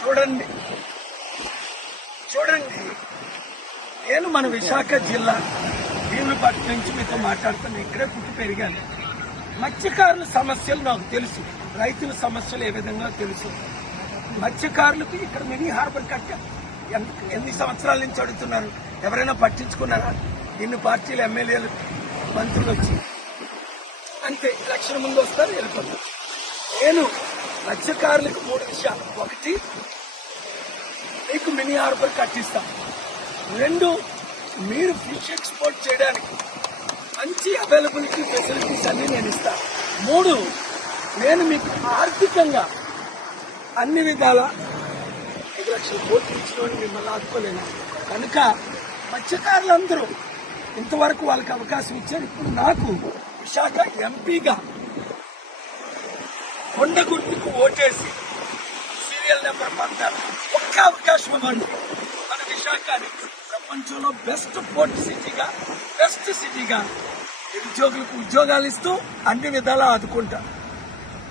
చూడండి చూడండి, నేను మన విశాఖ జిల్లా భీములపట్నం నుంచి మీతో మాట్లాడుతాను. ఇక్కడే పుట్టి పెరిగాను. మత్స్యకారుల సమస్యలు నాకు తెలుసు, రైతుల సమస్యలు ఏ విధంగా తెలుసు. మత్స్యకారులకు ఇక్కడ మినీ హార్బర్ కట్టారు. ఎన్ని సంవత్సరాల నుంచి అడుగుతున్నారు, ఎవరైనా పట్టించుకున్నారా? ఇన్ని పార్టీలు, ఎమ్మెల్యేలు, మంత్రులు వచ్చి అంతే ఎలక్షన్ ముందు వస్తారు, వెళ్ళిపోతారు. నేను మత్స్యకారులకు 3 విషయాలు: 1, మీకు మినీ హార్బర్ కట్టిస్తాం. 2, మీరు ఫిష్ ఎక్స్పోర్ట్ చేయడానికి మంచి అవైలబిలిటీ ఫెసిలిటీస్ అన్ని నేను ఇస్తాను. 3, నేను మీకు ఆర్థికంగా అన్ని విధాల 5 లక్షల కోట్లు ఇచ్చిన మిమ్మల్ని ఆదుకోలేను. కనుక మత్స్యకారులందరూ ఇంతవరకు వాళ్ళకి అవకాశం ఇచ్చారు. ఇప్పుడు నాకు విశాఖ ఎంపీగా కొండ గుర్తుకు ఓటేసి సీరియల్ నెంబర్ 16 ఒక్క అవకాశం ఇవ్వండి. మన విశాఖని ప్రపంచంలో బెస్ట్ పోర్ట్ సిటీగా, బెస్ట్ సిటీగా నిరుద్యోగులకు ఉద్యోగాలు ఇస్తూ అన్ని విధాలా ఆదుకుంటారు.